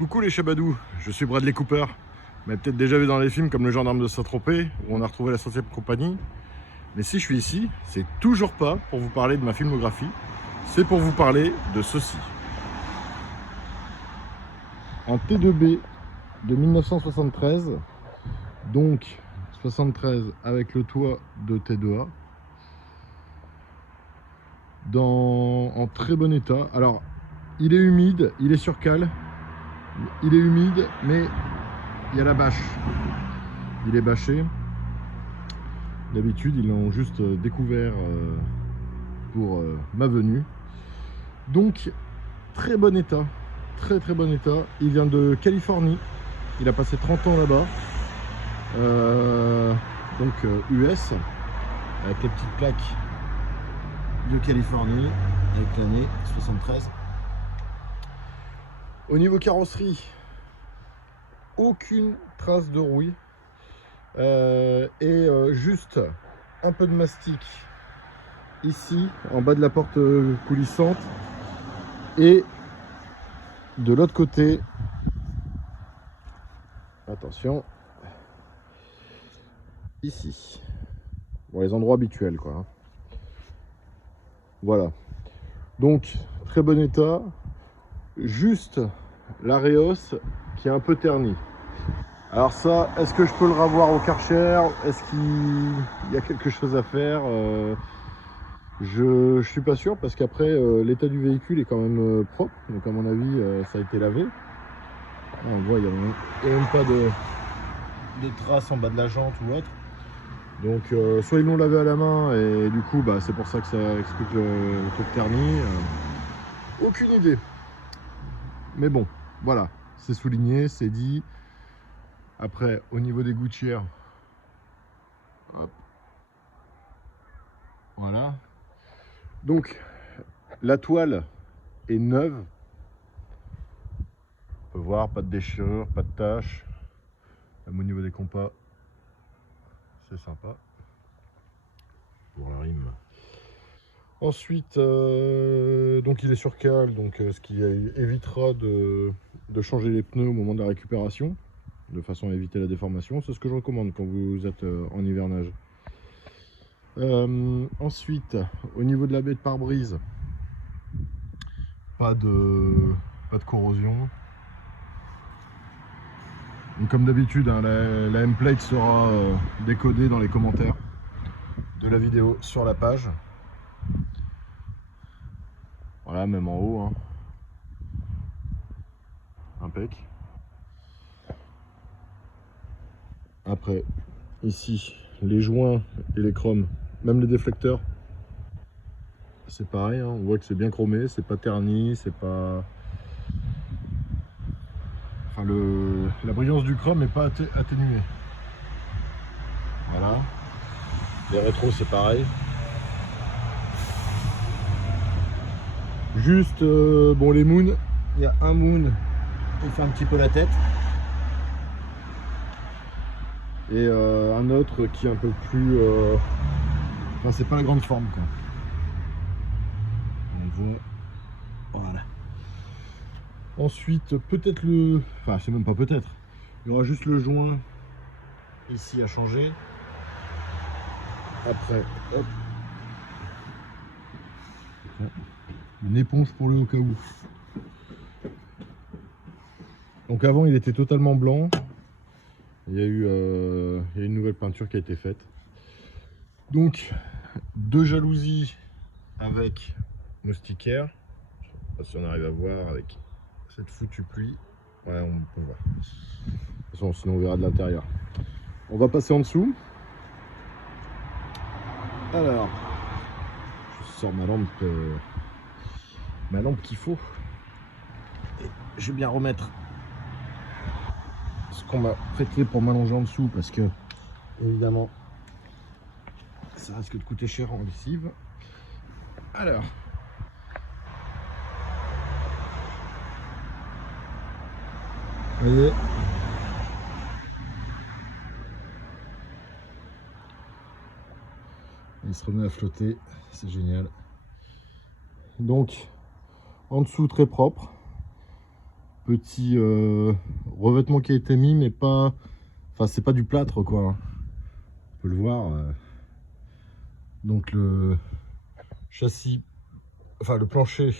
Coucou les chabadous, je suis Bradley Cooper. Vous m'avez peut-être déjà vu dans les films comme Le Gendarme de Saint-Tropez, où on a retrouvé la 7e compagnie. Mais si je suis ici, c'est toujours pas pour vous parler de ma filmographie, c'est pour vous parler de ceci. Un T2B de 1973, donc 73 avec le toit de T2A, en très bon état. Alors, il est humide, il est sur cale, il est humide, mais il y a la bâche. Il est bâché. D'habitude, ils l'ont juste découvert pour ma venue. Donc, très bon état. Très bon état. Il vient de Californie. Il a passé 30 ans là-bas. Donc, US. Avec les petites plaques de Californie. Avec l'année 73. Au niveau carrosserie, aucune trace de rouille. Juste un peu de mastic ici en bas de la porte coulissante, et de l'autre côté, attention, ici, bon, les endroits habituels quoi, hein. Voilà, donc très bon état, juste la Réos qui est un peu ternie. Alors ça, est-ce que je peux le revoir au Karcher? Est-ce qu'il y a quelque chose à faire? Je suis pas sûr, parce qu'après l'état du véhicule est quand même propre, donc à mon avis ça a été lavé. On voit, il n'y a même pas de traces en bas de la jante ou autre. Donc soit ils l'ont lavé à la main et du coup c'est pour ça que ça explique le truc terni. Aucune idée. Mais bon, voilà, c'est souligné, c'est dit. Après, au niveau des gouttières, hop, voilà. Donc, la toile est neuve. On peut voir, pas de déchirure, pas de taches. Même au niveau des compas, c'est sympa. Pour la rime. Ensuite, donc il est sur cale, donc ce qui évitera de changer les pneus au moment de la récupération, de façon à éviter la déformation. C'est ce que je recommande quand vous êtes en hivernage. Ensuite, au niveau de la baie de pare-brise, pas de corrosion. Donc, comme d'habitude, hein, la M-Plate sera décodée dans les commentaires de la vidéo sur la page. Voilà, même en haut, hein. Impec. Après, ici, les joints et les chromes, même les déflecteurs, c'est pareil, hein. On voit que c'est bien chromé, c'est pas terni, c'est pas... Enfin, la brillance du chrome n'est pas atténuée. Voilà. Les rétros, c'est pareil. Juste, bon, les moons, il y a un moon qui fait un petit peu la tête. Et un autre qui est un peu plus... Enfin, c'est pas la grande forme, quoi. On voit... Voilà. Ensuite, peut-être le... Enfin, c'est même pas peut-être. Il y aura juste le joint ici à changer. Après, hop. Une éponge pour le au cas où. Donc avant, il était totalement blanc. Il y a eu une nouvelle peinture qui a été faite. Donc, deux jalousies avec moustiquaire. Je ne sais pas si on arrive à voir avec cette foutue pluie. Ouais, on peut voir. De toute façon, sinon on verra de l'intérieur. On va passer en dessous. Alors, je sors ma lampe qu'il faut. Et je vais bien remettre ce qu'on m'a prêté pour m'allonger en dessous, parce que évidemment ça risque de coûter cher en lessive. Alors, vous voyez, il se remet à flotter, c'est génial. Donc en dessous très propre, petit revêtement qui a été mis, mais pas... Enfin, c'est pas du plâtre, quoi. On peut le voir. Donc le châssis, enfin le plancher,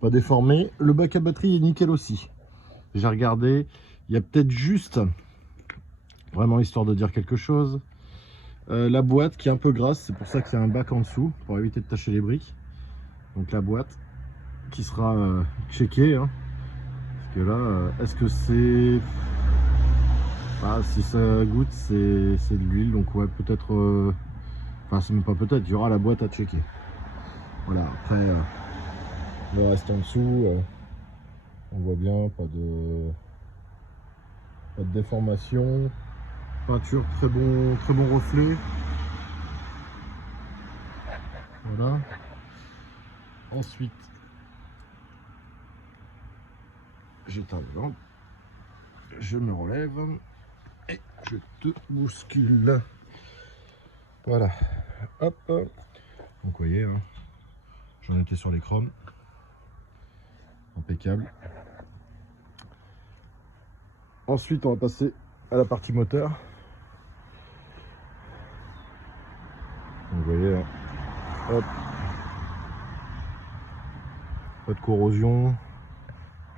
pas déformé. Le bac à batterie est nickel aussi. J'ai regardé, il y a peut-être juste, vraiment histoire de dire quelque chose, la boîte qui est un peu grasse, c'est pour ça qu'il y a un bac en dessous, pour éviter de tacher les briques. Donc la boîte qui sera checkée, hein. Parce que là, est-ce que c'est... Ah, si ça goûte, c'est de l'huile, donc ouais, peut-être... Enfin, c'est même pas peut-être, il y aura la boîte à checker. Voilà, après, le reste en dessous, on voit bien, pas de déformation. Peinture, très bon reflet. Voilà. Ensuite, j'éteins la lampe, je me relève et je te bouscule. Voilà, hop. Donc vous voyez, hein, j'en étais sur les chromes. Impeccable. Ensuite, on va passer à la partie moteur. Donc, vous voyez, hop, pas de corrosion,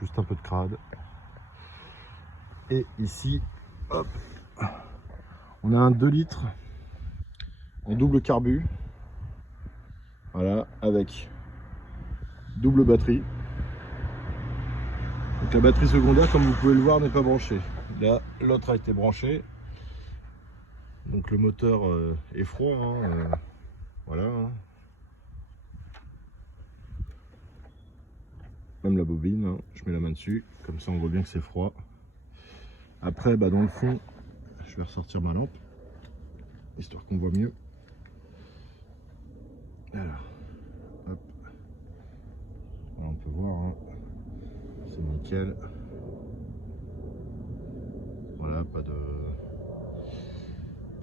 juste un peu de crade. Et ici, hop, on a un 2 litres en double carbu. Voilà, avec double batterie. Donc la batterie secondaire, comme vous pouvez le voir, n'est pas branchée. Là, l'autre a été branché. Donc le moteur est froid, hein, voilà. Hein. Même la bobine, hein, je mets la main dessus, comme ça on voit bien que c'est froid. Après, bah, dans le fond, je vais ressortir ma lampe, histoire qu'on voit mieux. Alors, hop. Voilà, on peut voir, hein. C'est nickel. Voilà, pas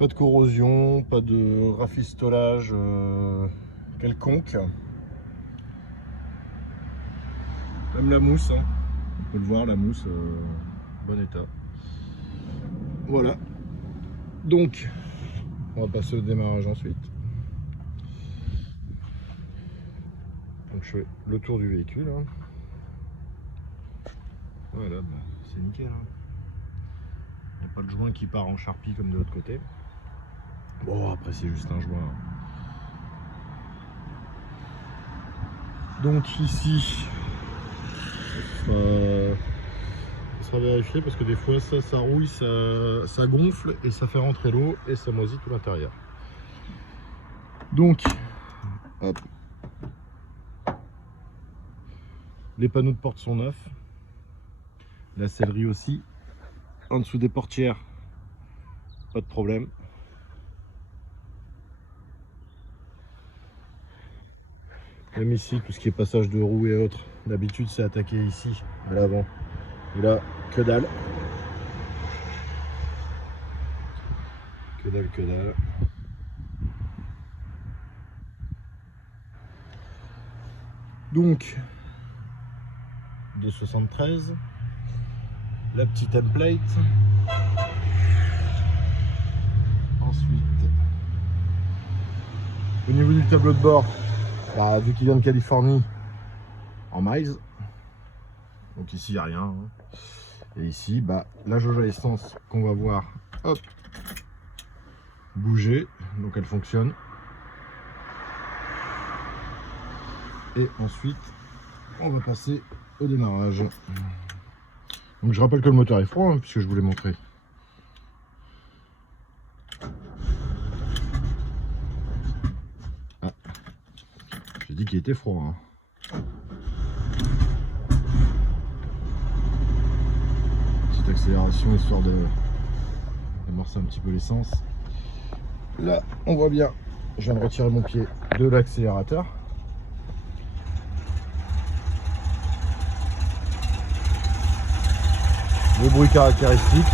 de corrosion, pas de rafistolage quelconque. Même la mousse, hein. On peut le voir, la mousse, bon état. Voilà. Donc, on va passer au démarrage ensuite. Donc je fais le tour du véhicule. Hein. Voilà, bah, c'est nickel. Hein. Il n'y a pas de joint qui part en charpie comme de l'autre côté. Bon, après c'est juste un joint. Donc ici, ça sera vérifié parce que des fois ça rouille, ça gonfle et ça fait rentrer l'eau et ça moisit tout l'intérieur. Donc, hop. Les panneaux de porte sont neufs. La sellerie aussi. En dessous des portières, pas de problème. Même ici, tout ce qui est passage de roues et autres, d'habitude c'est attaqué ici, à l'avant. Et là, que dalle. Que dalle, que dalle. Donc, 2,73. La petite template. Ensuite, au niveau du tableau de bord, bah, vu qu'il vient de Californie, en miles. Donc ici, il n'y a rien. Hein. Et ici, bah, la jauge à essence qu'on va voir, hop, bouger. Donc elle fonctionne. Et ensuite, on va passer au démarrage. Donc je rappelle que le moteur est froid, hein, puisque je vous l'ai montré. Ah, j'ai dit qu'il était froid. Hein. Petite accélération histoire d'amorcer un petit peu l'essence. Là, on voit bien, je viens de retirer mon pied de l'accélérateur. Le bruit caractéristique.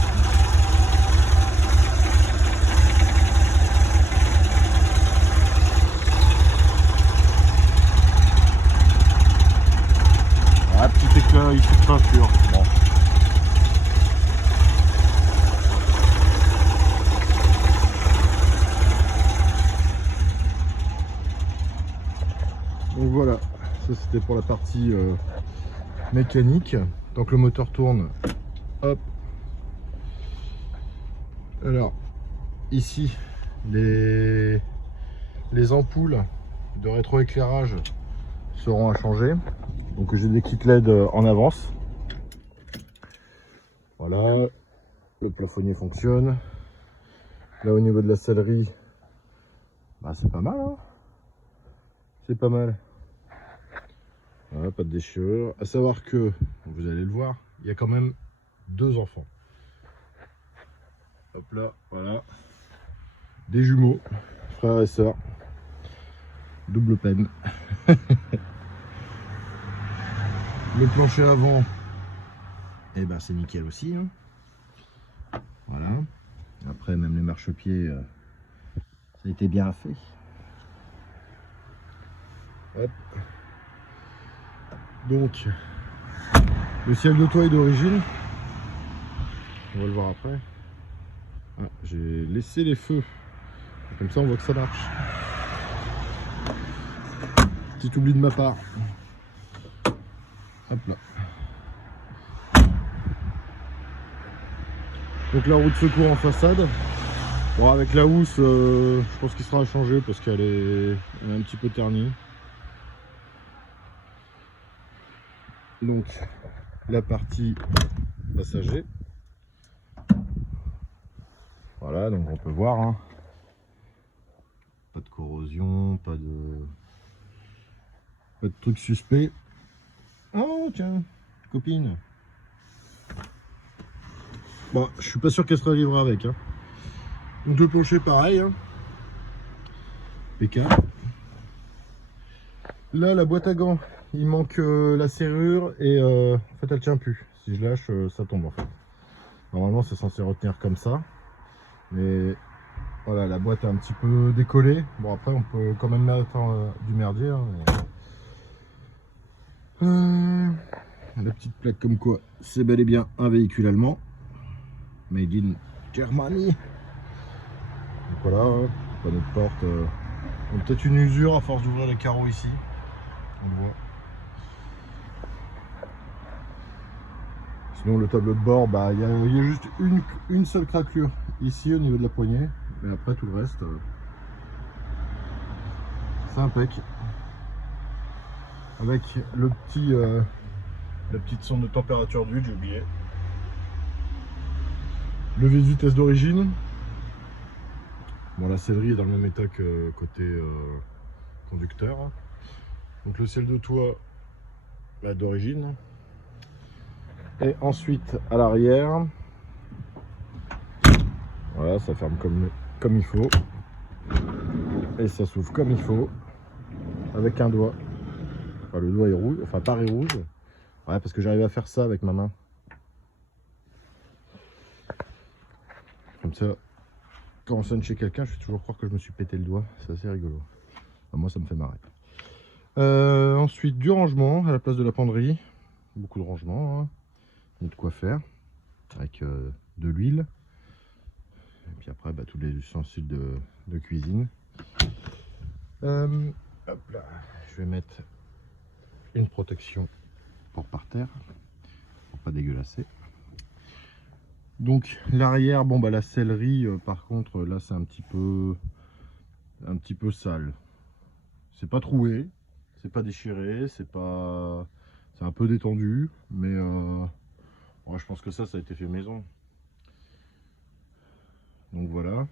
Ah, petit éclat ici de peinture. Bon. c'était pour la partie mécanique. Tant que le moteur tourne, hop. Alors, ici, les ampoules de rétroéclairage seront à changer. Donc j'ai des kits LED en avance. Voilà, le plafonnier fonctionne. Là au niveau de la sellerie, bah, c'est pas mal, hein, c'est pas mal. Voilà, pas de déchirure. À savoir que, vous allez le voir, il y a quand même 2 enfants. Hop là, voilà. Des jumeaux, frères et sœurs. Double peine. Le plancher avant, et ben c'est nickel aussi, hein. Voilà. Après même les marchepieds, ça a été bien fait. Hop. Donc le ciel de toit est d'origine. On va le voir après. Ah, j'ai laissé les feux. Comme ça on voit que ça marche. Petit oubli de ma part. Hop là. Donc la roue de secours en façade. Bon, avec la housse, je pense qu'il sera à changer parce qu'elle est un petit peu ternie. Donc la partie passager. Voilà, donc on peut voir, hein. Pas de corrosion, pas de trucs suspects. Oh tiens, copine. Bon, je suis pas sûr qu'elle sera livrée avec, hein. Donc le plancher pareil, hein. Impeccable. Là la boîte à gants, il manque la serrure et en fait elle tient plus. Si je lâche, ça tombe en fait. Normalement c'est censé retenir comme ça. Mais voilà, la boîte est un petit peu décollée. Bon après on peut quand même mettre du merdier, hein, mais... la petite plaque comme quoi c'est bel et bien un véhicule allemand. Made in Germany. Donc voilà, hein, panneau de porte. Peut-être une usure à force d'ouvrir les carreaux ici. On le voit. Sinon le tableau de bord, bah il y a juste une seule craquelure ici au niveau de la poignée. Mais après tout le reste, c'est impec. Avec le petit la petite sonde de température d'huile, j'ai oublié. Levier de vitesse d'origine. Bon, la sellerie est dans le même état que côté conducteur. Donc le ciel de toit d'origine. Et ensuite à l'arrière, voilà, ça ferme comme il faut. Et ça s'ouvre comme il faut. Avec un doigt. Enfin, le doigt est rouge, enfin pareil rouge. Ouais, parce que j'arrive à faire ça avec ma main. Comme ça, quand on sonne chez quelqu'un, je vais toujours croire que je me suis pété le doigt. C'est assez rigolo. Enfin, moi, ça me fait marrer. Ensuite, du rangement à la place de la penderie. Beaucoup de rangement, hein. Il y a de quoi faire. Avec de l'huile. Et puis après, bah, tous les ustensiles de cuisine. Hop là. Je vais mettre une protection pour par terre. Pour pas dégueulasser. Donc l'arrière, bon bah la sellerie, par contre, là c'est un petit peu sale. C'est pas troué, c'est pas déchiré, c'est un peu détendu, mais ouais, je pense que ça a été fait maison. Donc voilà.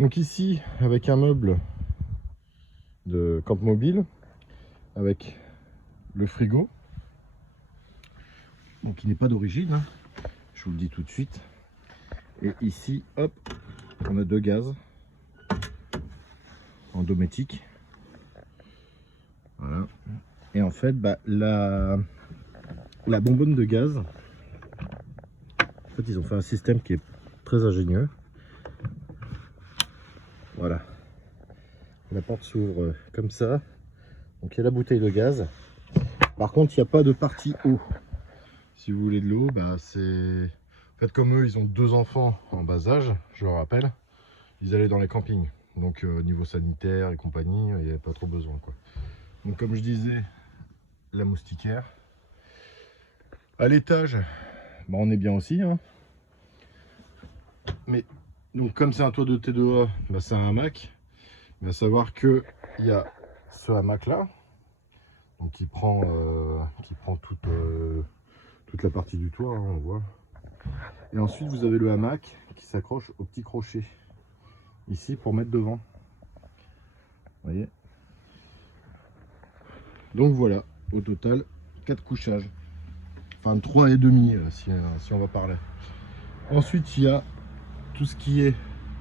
Donc ici, avec un meuble de camp mobile, avec le frigo, donc il n'est pas d'origine, hein, je vous le dis tout de suite. Et ici, hop, on a 2 gaz en dométique. Voilà. Et en fait, bah, la bonbonne de gaz, en fait, ils ont fait un système qui est très ingénieux. Voilà. La porte s'ouvre comme ça. Donc il y a la bouteille de gaz. Par contre, il n'y a pas de partie eau. Si vous voulez de l'eau, bah, c'est... En fait, comme eux, ils ont 2 enfants en bas âge, je le rappelle, ils allaient dans les campings. Donc niveau sanitaire et compagnie, il n'y avait pas trop besoin, quoi. Donc comme je disais, la moustiquaire. À l'étage, bah, on est bien aussi, hein. Mais donc comme c'est un toit de T2A, bah, c'est un hamac. Mais à savoir que il y a ce hamac là, donc qui prend toute la partie du toit, hein, on voit. Et ensuite vous avez le hamac qui s'accroche au petit crochet ici pour mettre devant. Vous voyez. Donc voilà, au total 4 couchages. Enfin 3,5 si on va par là. Ensuite il y a tout ce qui est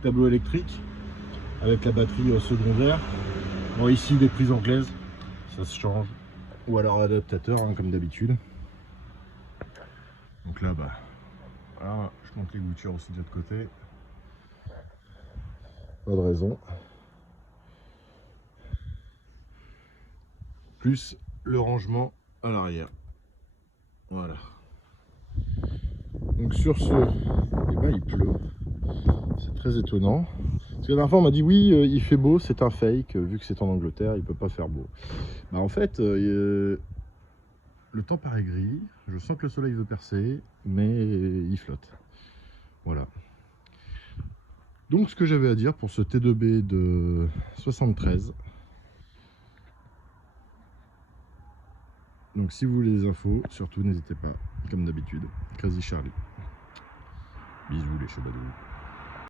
tableau électrique avec la batterie secondaire. Bon, ici des prises anglaises, ça se change. Ou alors adaptateur, hein, comme d'habitude. Donc là, bah, voilà, je monte les goutures aussi de l'autre côté. Pas de raison. Plus le rangement à l'arrière. Voilà. Donc sur ce, eh ben, il pleut. C'est très étonnant. Parce que la dernière fois on m'a dit oui, il fait beau, c'est un fake, vu que c'est en Angleterre, il peut pas faire beau. Bah en fait, le temps paraît gris, je sens que le soleil veut percer, mais il flotte. Voilà. Donc ce que j'avais à dire pour ce T2B de 73. Donc si vous voulez des infos, surtout n'hésitez pas, comme d'habitude. Crazy Charlie. Bisous les chebadous.